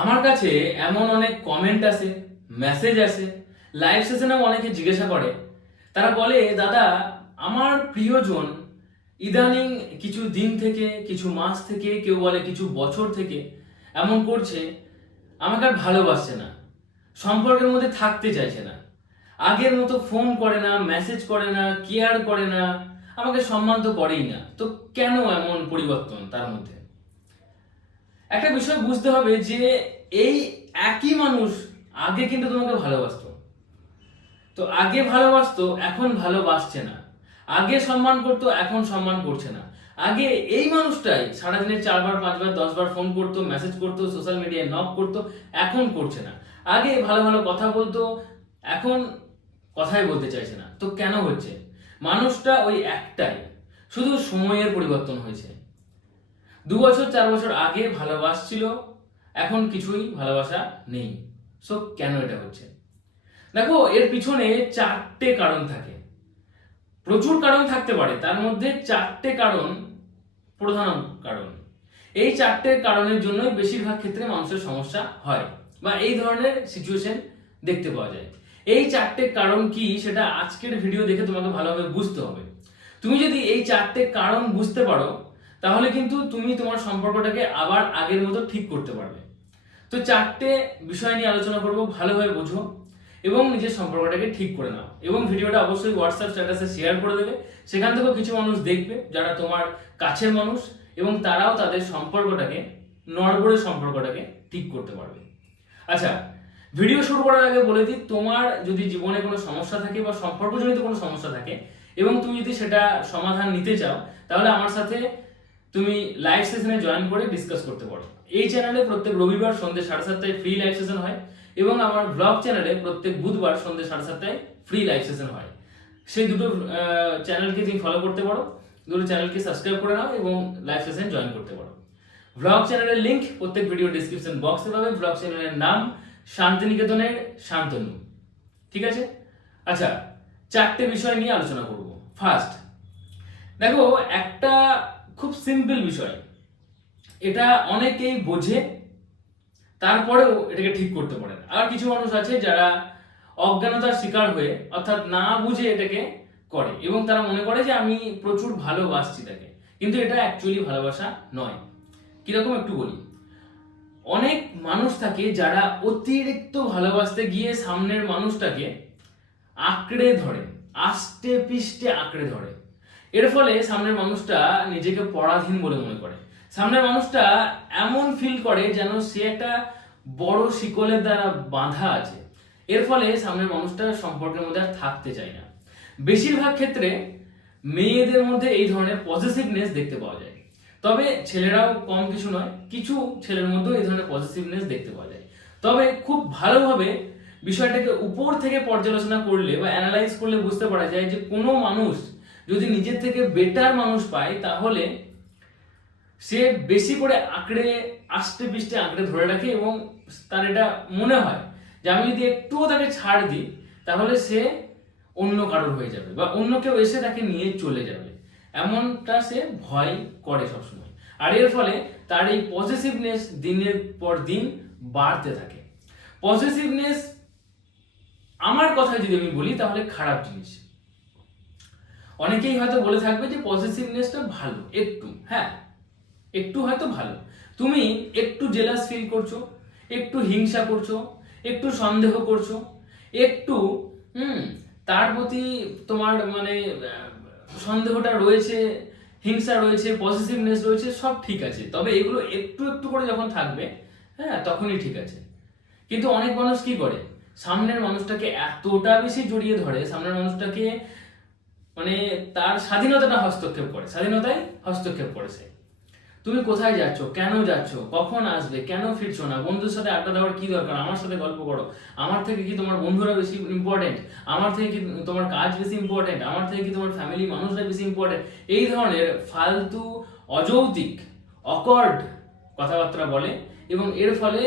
আমার কাছে এমন অনেক কমেন্ট আসে মেসেজ আসে লাইভ সেশনেও অনেকে জিজ্ঞাসা করে। তারা বলে, দাদা, আমার প্রিয়জন ইদানিং কিছু দিন থেকে, কিছু মাস থেকে, কেউ বলে কিছু বছর থেকে এমন করছে, আমাকে আর ভালোবাসছে না, সম্পর্কের মধ্যে থাকতে চাইছে না। আগের মতো ফোন করে না মেসেজ করে না কেয়ার করে না, আমাকে সম্মান তো করেই না। তো কেন এমন পরিবর্তন তার মধ্যে? একটা বিষয় বুঝতে হবে যে এই একই মানুষ আগে কিন্তু তোমাকে ভালোবাসতো। তো আগে ভালোবাসতো, এখন ভালোবাসছে না। আগে সম্মান করতো, এখন সম্মান করছে না। আগে এই মানুষটাই সারাদিনে চারবার, পাঁচবার, দশবার ফোন করতো মেসেজ করতো সোশ্যাল মিডিয়ায় নক করতো, এখন করছে না। আগে ভালো ভালো কথা বলতো, এখন কথাই বলতে চাইছে না। তো কেন হচ্ছে? মানুষটা ওই একটাই। শুধু সময়ের পরিবর্তন হয়েছে। দু বছর, চার বছর আগে ভালোবাসছিল, এখন কিছুই ভালোবাসা নেই। সো কেন এটা হচ্ছে? দেখো, এর পিছনে চারটে কারণ থাকে। প্রচুর কারণ থাকতে পারে, তার মধ্যে চারটে কারণ প্রধান কারণ। এই চারটে কারণের জন্যই বেশিরভাগ ক্ষেত্রে মানুষের সমস্যা হয়, বা এই ধরনের সিচুয়েশন দেখতে পাওয়া যায়। এই চারটে কারণ কি, সেটা আজকের ভিডিও দেখে তোমাকে ভালোভাবে বুঝতে হবে। তুমি যদি এই চারটে কারণ বুঝতে পারো তাহলে কিন্তু তুমি তোমার সম্পর্কটাকে আবার আগের মতো ঠিক করতে পারবে। তো চারটে বিষয় নিয়ে আলোচনা করব, ভালোভাবে বোঝো এবং নিজের সম্পর্কটাকে ঠিক করে নাও এবং ভিডিওটা অবশ্যই হোয়াটসঅ্যাপ স্ট্যাটাসে শেয়ার করে দেবে। সেখান থেকেও কিছু মানুষ দেখবে যারা তোমার কাছের মানুষ এবং তারাও তাদের সম্পর্কটাকে, নড়বড়ে সম্পর্কটাকে ঠিক করতে পারবে। আচ্ছা ভিডিও শুরু করার আগে বলে দিই, তোমার যদি জীবনে কোনো সমস্যা থাকে বা সম্পর্কজনিত কোনো সমস্যা থাকে এবং তুমি যদি সেটা সমাধান নিতে চাও, তাহলে আমার সাথে তুমি লাইভ সেশনে জয়েন করে ডিসকাস করতে পারো। এই চ্যানেলে প্রত্যেক রবিবার সন্ধ্যে সাড়ে সাতটায় ফ্রি লাইভ সেশন হয় এবং আমার ব্লগ চ্যানেলে প্রত্যেক বুধবার সন্ধ্যে সাড়ে সাতটায় ফ্রি লাইভ সেশন হয়। সেই দুটো চ্যানেলকে তুমি ফলো করতে পারো, দুটো চ্যানেলকে সাবস্ক্রাইব করে নাও এবং লাইভ সেশন জয়েন করতে পারো। ব্লগ চ্যানেলের লিঙ্ক প্রত্যেক ভিডিও ডিসক্রিপশন বক্সে পাবে। ব্লগ চ্যানেলের নাম শান্তিনিকেতনের শান্তনু। ঠিক আছে? আচ্ছা চারটে বিষয় নিয়ে আলোচনা করব। ফার্স্ট দেখো একটা খুব সিম্পল বিষয়। এটা অনেকেই বোঝে, তারপরেও এটাকে ঠিক করতে পারে। আর কিছু মানুষ আছে যারা অজ্ঞানতার শিকার হয়ে অর্থাৎ না বুঝে এটাকে করে এবং তারা মনে করে যে আমি প্রচুর ভালোবাসছি তাকে। কিন্তু এটা অ্যাকচুয়ালি ভালোবাসা নয়। কীরকম একটু বলি? অনেক মানুষ থাকে যারা অতিরিক্ত ভালোবাসতে গিয়ে সামনের মানুষটাকে আঁকড়ে ধরে, আষ্টে পিষ্টে আঁকড়ে ধরে। এর ফলে সামনের মানুষটা নিজেকে পরাধীন বলে মনে করে। সামনের মানুষটা এমন ফিল করে যেন সে একটা বড় শিকলের দ্বারা বাঁধা আছে। এর ফলে সামনের মানুষটা সম্পর্কের মধ্যে আর থাকতে চায় না। বেশিরভাগ ক্ষেত্রে মেয়েদের মধ্যে এই ধরনের পজিটিভনেস দেখতে পাওয়া যায়। তবে ছেলেরাও কম কিছু নয়, কিছু ছেলের মধ্যেও এই ধরনের পজিটিভনেস দেখতে পাওয়া যায়। তবে খুব ভালোভাবে বিষয়টাকে উপর থেকে পর্যালোচনা করলে বা অ্যানালাইজ করলে বুঝতে পারা যায় যে কোনো মানুষ যদি নিজের থেকে বেটার মানুষ পায় তাহলে সে বেশি করে আঁকড়ে, আষ্টে পিষ্টে আঁকড়ে ধরে রাখে এবং তার এটা মনে হয় যে আমি যদি একটুও তাকে ছাড় দিই, তাহলে সে অন্য কারোর হয়ে যাবে বা অন্য কেউ এসে তাকে নিয়ে চলে যাবে। এমনটা সে ভয় করে সবসময়। আর এর ফলে তার এই পজিটিভনেস দিনের পর দিন বাড়তে থাকে। পজিটিভনেস আমার কথা যদি আমি বলি, তাহলে খারাপ জিনিস। অনেকেই হয়তো বলে থাকবে যে পজিটিভনেসটা ভালো, একটু হ্যাঁ একটু হয়তো ভালো। তুমি একটু জেলাস ফিল করছ, একটু হিংসা করছ, একটু সন্দেহ করছ, একটু, হুম, তার প্রতি তোমার মানে সন্দেহটা রয়েছে, হিংসা রয়েছে পজিটিভনেস রয়েছে, সব ঠিক আছে। তবে এগুলো একটু একটু করে যখন থাকবে হ্যাঁ তখনই ঠিক আছে। কিন্তু অনেক মানুষ কি করে? সামনের মানুষটাকে এতটা বেশি জড়িয়ে ধরে, সামনের মানুষটাকে মানে তার স্বাধীনতাটা হস্তক্ষেপ করে, স্বাধীনতায় হস্তক্ষেপ করেছে। তুমি কোথায় যাচ্ছ? কেন যাচ্ছ? কখন আসবে? কেন ফিরছো না? বন্ধুর সাথে আড্ডা দেওয়ার কি দরকার? আমার সাথে গল্প করো। আমার থেকে কি তোমার বন্ধুরা বেশি ইম্পর্টেন্ট আমার থেকে কি তোমার কাজ বেশি ইম্পর্টেন্ট আমার থেকে কি তোমার ফ্যামিলি মানুষরা বেশি ইম্পর্টেন্ট এই ধরনের ফালতু, অযৌক্তিক অকর্ড কথাবার্তা বলে এবং এর ফলে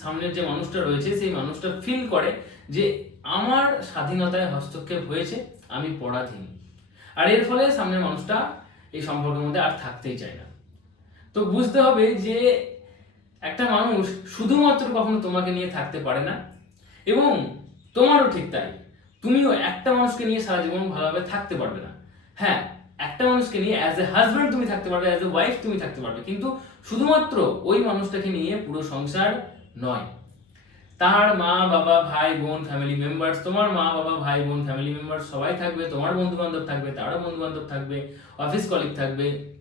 সামনের যে মানুষটা রয়েছে, সেই মানুষটা ফিল করে যে আমার স্বাধীনতায় হস্তক্ষেপ হয়েছে। আমি পরাধীন। আর এর ফলে সামনের মানুষটা এই সম্পর্কের মধ্যে আর থাকতেই চায় না। তো বুঝতে হবে যে একটা মানুষ শুধুমাত্র কখনো তোমাকে নিয়ে থাকতে পারে না, এবং তোমারও ঠিক তাই। তুমিও একটা মানুষকে নিয়ে সারা জীবন ভালোভাবে থাকতে পারবে না। হ্যাঁ একটা মানুষকে নিয়ে অ্যাজ এ হাজব্যান্ড তুমি থাকতে পারবে অ্যাজ এ ওয়াইফ তুমি থাকতে পারবে, কিন্তু শুধুমাত্র ওই মানুষটাকে নিয়ে পুরো সংসার নয়। তার মা, বাবা, ভাই, বোন ফ্যামিলি মেম্বার্স তোমার মা, বাবা, ভাই, বোন ফ্যামিলি মেম্বার্স সবাই থাকবে, তোমার বন্ধু বান্ধব থাকবে, তারও বন্ধু বান্ধব থাকবে অফিস কলিগ থাকবে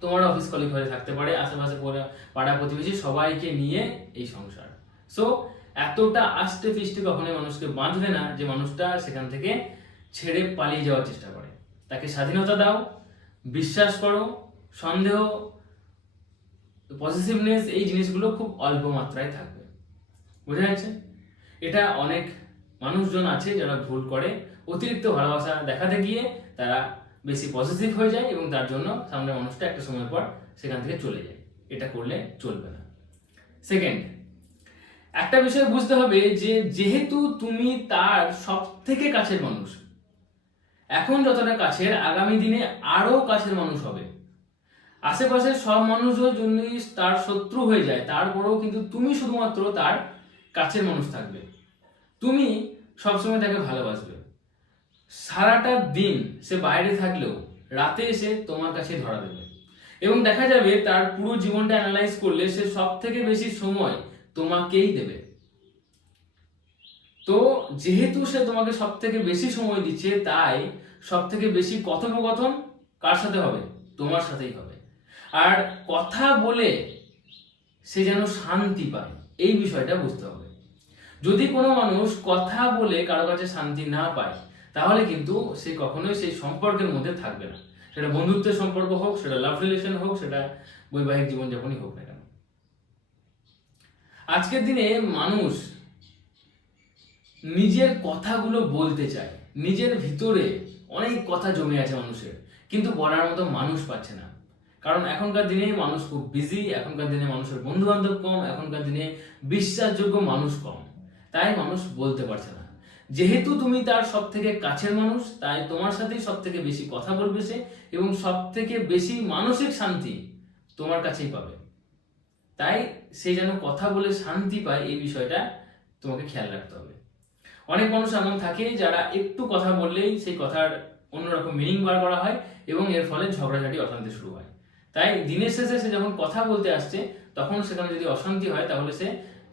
তোমার অফিস কলিগ হয়ে থাকতে পারে, আশেপাশে পড়া- প্রতিবেশী সবাইকে নিয়ে এই সংসার। সো এতটা আস্তে ফিস্টে কখনোই মানুষকে বাঁধবে না যে মানুষটা সেখান থেকে ছেড়ে পালিয়ে যাওয়ার চেষ্টা করে। তাকে স্বাধীনতা দাও, বিশ্বাস করো, সন্দেহ পজিটিভনেস এই জিনিসগুলো খুব অল্প মাত্রায় থাকবে। বোঝা যাচ্ছে? এটা অনেক মানুষজন আছে যারা ভুল করে। অতিরিক্ত ভালোবাসা দেখাতে গিয়ে তারা বেশি পজিটিভ হয়ে যায় এবং তার জন্য সামনের মানুষটা একটা সময় পর সেখান থেকে চলে যায়। এটা করলে চলবে না। সেকেন্ড একটা বিষয় বুঝতে হবে যে যেহেতু তুমি তার সব থেকে কাছের মানুষ, এখন যতটা কাছের আগামী দিনে আরও কাছের মানুষ হবে। আশেপাশের সব মানুষের জন্যই তার শত্রু হয়ে যায়, তারপরেও কিন্তু তুমি শুধুমাত্র তার কাছের মানুষ থাকবে। তুমি সবসময় তাকে ভালোবাসবে। সারাটা দিন সে বাইরে থাকলেও রাতে এসে তোমার কাছে ধরা দেবে। এবং দেখা যাবে তার পুরো জীবনটা অ্যানালাইজ করলে সে সব থেকে বেশি সময় তোমাকেই দেবে। তো যেহেতু সে তোমাকে সব থেকে বেশি সময় দিচ্ছে, তাই সব থেকে বেশি কথোপকথন কার সাথে হবে? তোমার সাথেই হবে। আর কথা বলে সে যেন শান্তি পায়, এই বিষয়টা বুঝতে হবে। যদি কোনো মানুষ কথা বলে কারও কাছে শান্তি না পায়, তাহলে কিন্তু সে কখনোই সেই সম্পর্কের মধ্যে থাকবে না। সেটা বন্ধুত্বের সম্পর্ক হোক, সেটা লাভ রিলেশন হোক, সেটা বৈবাহিক জীবনযাপনই হোক না কেন। আজকের দিনে মানুষ নিজের কথাগুলো বলতে চায়। নিজের ভিতরে অনেক কথা জমে আছে মানুষের, কিন্তু বলার মতো মানুষ পাচ্ছে না। কারণ এখনকার দিনে মানুষ খুব বিজি এখনকার দিনে মানুষের বন্ধু বান্ধব কম, এখনকার দিনে বিশ্বাসযোগ্য মানুষ কম। তাই মানুষ বলতে পারছে না। যেহেতু তুমি তার সব থেকে কাছের মানুষ, তাই তোমার সাথেই সব থেকে বেশি কথা বলবে সে এবং সব থেকে বেশি মানসিক শান্তি তোমার কাছেই পাবে। তাই সে যেন কথা বলে শান্তি পায়, এই বিষয়টা তোমাকে খেয়াল রাখতে হবে। অনেক মানুষ এমন থাকে যারা একটু কথা বললেই সেই কথার অন্যরকম মিনিং বার করা হয় এবং এর ফলে ঝগড়াঝাটি অশান্তি শুরু হয়। তাই দিনের শেষে সে যখন কথা বলতে আসছে, তখন সেখানে যদি অশান্তি হয়, তাহলে সে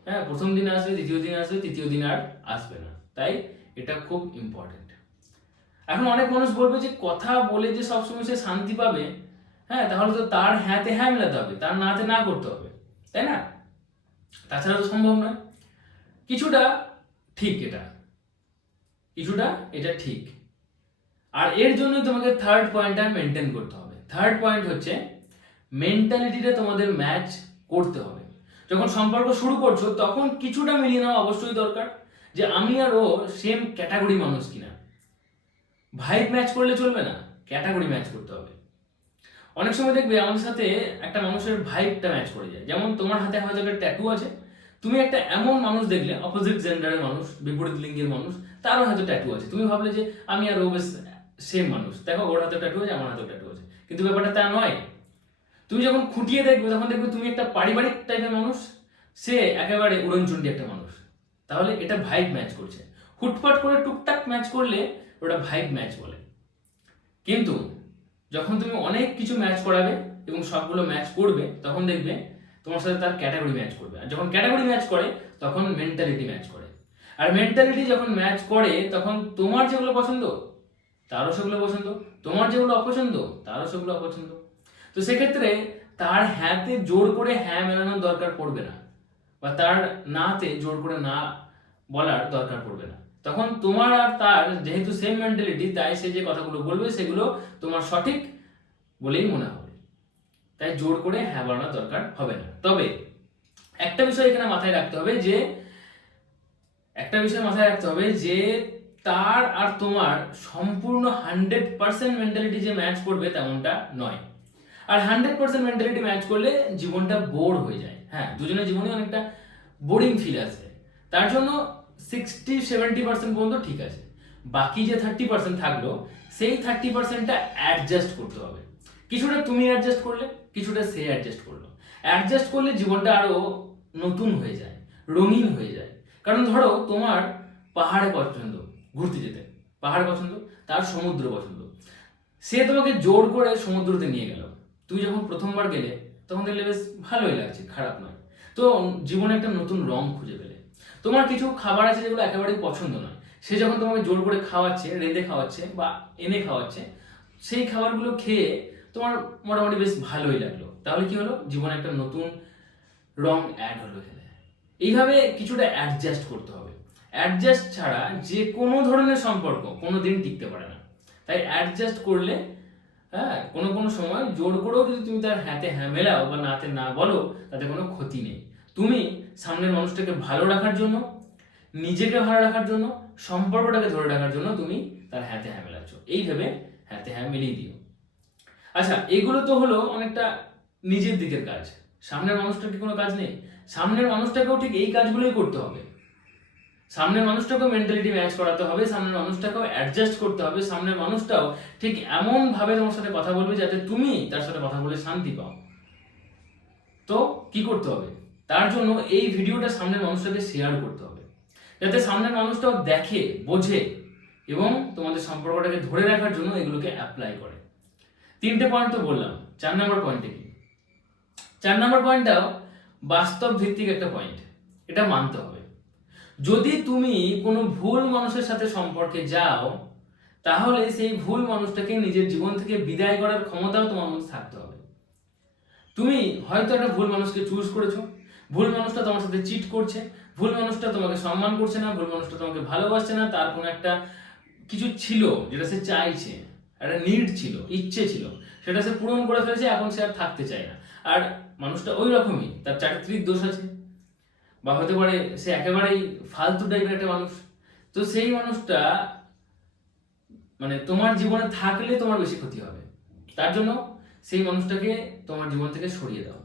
হ্যাঁ প্রথম দিন আসবে, দ্বিতীয় দিন আসবে, তৃতীয় দিন আর আসবে না। তাই এটা খুব ইম্পর্টেন্ট এখন অনেক মানুষ বলবে যে, কথা বলে যে সবসময় সে শান্তি পাবে হ্যাঁ তাহলে তো তার হ্যাঁতে হ্যাঁ মেলাতে হবে, তার নাতে না করতে হবে। তাই না? তাছাড়া তো সম্ভব নয়। কিছুটা ঠিক এটা। কিছুটা এটা ঠিক। আর এর জন্য তোমাকে থার্ড পয়েন্টটা মেনটেন করতে হবে। থার্ড পয়েন্ট হচ্ছে মেন্টালিটিটা তোমাদের ম্যাচ করতে হবে। যখন সম্পর্ক শুরু করছ, তখন কিছুটা মিলিয়ে নেওয়া অবশ্যই দরকার যে আমি আর ও সেম ক্যাটাগরি মানুষ কিনা। ভাইব ম্যাচ করলে চলবে না ক্যাটাগরি ম্যাচ করতে হবে। অনেক সময় দেখবে আমাদের সাথে একটা মানুষের ভাইবটা ম্যাচ করে যায়। যেমন তোমার হাতে হয়তো একটা ট্যাটু আছে, তুমি একটা এমন মানুষ দেখলে অপোজিট জেন্ডারের মানুষ, বিপরীত লিঙ্গের মানুষ, তারও হয়তো ট্যাটু আছে। তুমি ভাবলে যে আমি আর ও বেশ সেম মানুষ। দেখো, ওর হাতে ট্যাটু আছে, আমার হাতেও ট্যাটু আছে। কিন্তু ব্যাপারটা তা নয়। তুমি যখন খুঁটিয়ে দেখবে, তখন দেখবে তুমি একটা পারিবারিক টাইপের মানুষ, সে একেবারে উড়নচন্ডী একটা মানুষ। তাহলে এটা ভাইব ম্যাচ করছে। হুটপাট করে টুকটাক ম্যাচ করলে ওটা ভাইব ম্যাচ বলে। কিন্তু যখন তুমি অনেক কিছু ম্যাচ করাবে এবং সবগুলো ম্যাচ করবে, তখন দেখবে তোমার সাথে তার ক্যাটাগরি ম্যাচ করবে। আর যখন ক্যাটাগরি ম্যাচ করে, তখন মেন্টালিটি ম্যাচ করে। আর মেন্টালিটি যখন ম্যাচ করে, তখন তোমার যেগুলো পছন্দ, তারও সেগুলো পছন্দ, তোমার যেগুলো অপছন্দ, তারও সেগুলো অপছন্দ। তো সেক্ষেত্রে তার হ্যাঁতে জোর করে হ্যাঁ মেলানোর দরকার পড়বে না। বা তার নাতে জোর করে না বলার দরকার পড়বে না। তখন তোমার আর তার যেহেতু সেম মেন্টালিটি তাই সে যে কথাগুলো বলবে সেগুলো তোমার সঠিক বলেই মনে হবে। তাই জোর করে হ্যাঁ বলানোর দরকার হবে না। তবে একটা বিষয় এখানে মাথায় রাখতে হবে যে, একটা বিষয় মাথায় রাখতে হবে যে, তার আর তোমার সম্পূর্ণ হান্ড্রেড পার্সেন্ট মেন্টালিটি যে ম্যাচ করবে তেমনটা নয়। আর হান্ড্রেড পার্সেন্ট মেন্টালিটি ম্যাচ করলে জীবনটা বোর হয়ে যায়। হ্যাঁ দুজনের জীবনে অনেকটা বোরিং ফিল আসে তার জন্য সিক্সটি সেভেন্টি পার্সেন্ট পর্যন্ত ঠিক আছে। বাকি যে থার্টি পার্সেন্ট থাকল, সেই থার্টি পার্সেন্টটা অ্যাডজাস্ট করতে হবে। কিছুটা তুমি অ্যাডজাস্ট করলে, কিছুটা সে অ্যাডজাস্ট করল। অ্যাডজাস্ট করলে জীবনটা আরও নতুন হয়ে যায়, রঙিন হয়ে যায়। কারণ ধরো, তোমার পাহাড়ে পছন্দ, ঘুরতে যেতে। পাহাড় পছন্দ, তার সমুদ্র পছন্দ। সে তোমাকে জোর করে সমুদ্রতে নিয়ে গেল। তুমি যখন প্রথমবার গেলে, তখন দেখলে বেশ ভালোই লাগছে, খারাপ নয়। তো জীবনে একটা নতুন রং খুঁজে পেলে। তোমার কিছু খাবার আছে যেগুলো একেবারেই পছন্দ নয়। সে যখন তোমাকে জোর করে খাওয়াচ্ছে, রেঁধে খাওয়াচ্ছে বা এনে খাওয়াচ্ছে, সেই খাবারগুলো খেয়ে তোমার মোটামুটি বেশ ভালোই লাগল। তাহলে কি হলো? জীবনে একটা নতুন রং অ্যাড হলো এখানে। এইভাবে কিছুটা অ্যাডজাস্ট করতে হবে। অ্যাডজাস্ট ছাড়া যে কোনো ধরনের সম্পর্ক কোনো দিন টিকতে পারে না। তাই অ্যাডজাস্ট করলে হ্যাঁ কোনো কোনো সময় জোর করেও যদি তুমি তার হাতে হ্যাঁ মেলাও বা নাতে না বলো, তাতে কোনো ক্ষতি নেই। তুমি সামনের মানুষটাকে ভালো রাখার জন্য, নিজেকে ভালো রাখার জন্য, সম্পর্কটাকে ধরে রাখার জন্য তুমি তার হাতে হ্যাঁ মেলাচ্ছ এই ভেবে হাতে হ্যাঁ মিলিয়ে দিও। আচ্ছা এগুলো তো হলো অনেকটা নিজের দিকের কাজ। সামনের মানুষটার কি কোনো কাজ নেই? সামনের মানুষটাকেও ঠিক এই কাজগুলোই করতে হবে। সামনের মানুষটাকেও মেন্টালিটি ম্যাচ করাতে হবে, সামনের মানুষটাকেও অ্যাডজাস্ট করতে হবে, সামনের মানুষটাও ঠিক এমন ভাবে তোমার সাথে কথা বলবে যাতে তুমি তার সাথে কথা বলে শান্তি পাও। তো কি করতে হবে? তার জন্য এই ভিডিওটা সামনের মানুষটাকে শেয়ার করতে হবে। যাতে সামনের মানুষটাও দেখে, বোঝে এবং তোমাদের সম্পর্কটাকে ধরে রাখার জন্য এগুলোকে অ্যাপ্লাই করে। তিনটে পয়েন্ট তো বললাম, চার নম্বর পয়েন্টে কি? চার নম্বর পয়েন্টটাও বাস্তব ভিত্তিক একটা পয়েন্ট এটা মানতে হবে। যদি তুমি কোনো ভুল মানুষের সাথে সম্পর্কে যাও, তাহলে সেই ভুল মানুষটাকে নিজের জীবন থেকে বিদায় করার ক্ষমতাও তোমার মধ্যে থাকতে হবে। তুমি হয়তো একটা ভুল মানুষকে চুজ করেছ, ভুল মানুষটা তোমার সাথে চিট করছে, ভুল মানুষটা তোমাকে সম্মান করছে না, ভুল মানুষটা তোমাকে ভালোবাসছে না, তার কোনো একটা কিছু ছিল যেটা সে চাইছে, একটা নিড ছিল, ইচ্ছে ছিল, সেটা সে পূরণ করে ফেলেছে, এখন সে আর থাকতে চায় না। আর মানুষটা ওই রকমই, তার চারিত্রিক দোষ আছে বা হতে পারে সে একেবারেই ফালতু টাইপের একটা মানুষ। তো সেই মানুষটা মানে তোমার জীবনে থাকলে তোমার বেশি ক্ষতি হবে। তার জন্য সেই মানুষটাকে তোমার জীবন থেকে সরিয়ে দাও।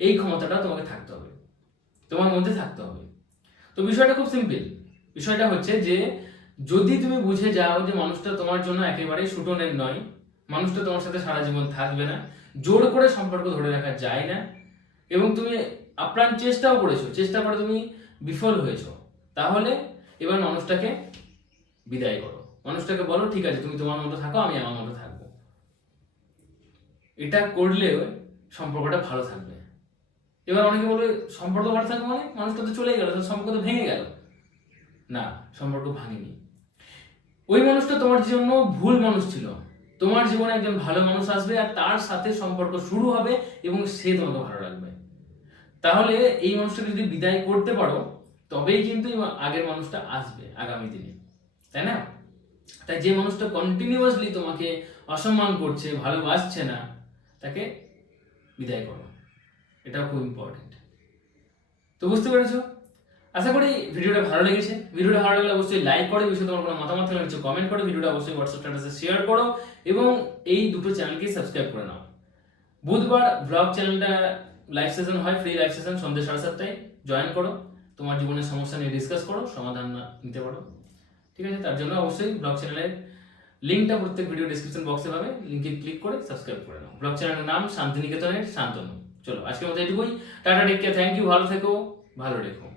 এই ক্ষমতাটা তোমাকে থাকতে হবে। তোমার মধ্যে থাকতে হবে। তো বিষয়টা খুব সিম্পল বিষয়টা হচ্ছে যে, যদি তুমি বুঝে যাও যে মানুষটা তোমার জন্য একেবারেই সুটনের নয়, মানুষটা তোমার সাথে সারা জীবন থাকবে না, জোর করে সম্পর্ক ধরে রাখা যায় না, এবং তুমি আপ্রাণ চেষ্টাও করেছ, চেষ্টা করে তুমি বিফল হয়েছো। তাহলে এবার মানুষটাকে বিদায় করো। মানুষটাকে বলো, ঠিক আছে, তুমি তোমার মতো থাকো, আমি আমার মতো থাকব। এটা করলে সম্পর্কটা ভালো থাকবে। এবার অনেকে বলবে সম্পর্ক ভালো থাকবে মানে? মানুষটা তো চলে গেল সম্পর্ক তো ভেঙে গেল। না, সম্পর্ক ভাঙেনি। ওই মানুষটা তোমার জন্য ভুল মানুষ ছিল। তোমার জীবনে একজন ভালো মানুষ আসবে আর তার সাথে সম্পর্ক শুরু হবে এবং সে তোমাকে ভালো রাখবে। তাহলে এই মানুষটাকে যদি বিদায় করতে পারো, তবেই কিন্তু আগের মানুষটা আসবে আগামী দিনে। তাই না? তাই যে মানুষটা কন্টিনিউয়াসলি তোমাকে অসম্মান করছে, ভালোবাসছে না, তাকে বিদায় করো। এটা খুব ইম্পর্টেন্ট তো বুঝতে পেরেছ? আশা করি ভিডিওটা ভালো লেগেছে। ভিডিওটা ভালো লাগলে অবশ্যই লাইক করো। বিষয়ে তোমার কোনো মতামত থাকলে কিছু কমেন্ট করো। ভিডিওটা অবশ্যই হোয়াটসঅ্যাপ স্ট্যাটাসে শেয়ার করো এবং এই দুটো চ্যানেলকে সাবস্ক্রাইব করে নাও। বুধবার ব্লগ চ্যানেলটা লাইভ সেশন হয় ফ্রি লাইভ সেশন সন্ধ্যে সাড়ে সাতটায়। জয়েন করো, তোমার জীবনের সমস্যা নিয়ে ডিসকাস করো, সমাধান নিতে পারো। ঠিক আছে? তার জন্য অবশ্যই ব্লগ চ্যানেলের লিঙ্কটা প্রত্যেক ভিডিও ডিসক্রিপশন বক্সে পাবে। লিঙ্কে ক্লিক করে সাবস্ক্রাইব করে নাও। ব্লগ চ্যানেলের নাম শান্তিনিকেতনের শান্তনু। চলো, আজকের মতো এটুকুই। Tata take care thank you ভালো থেকো, ভালো রেখো।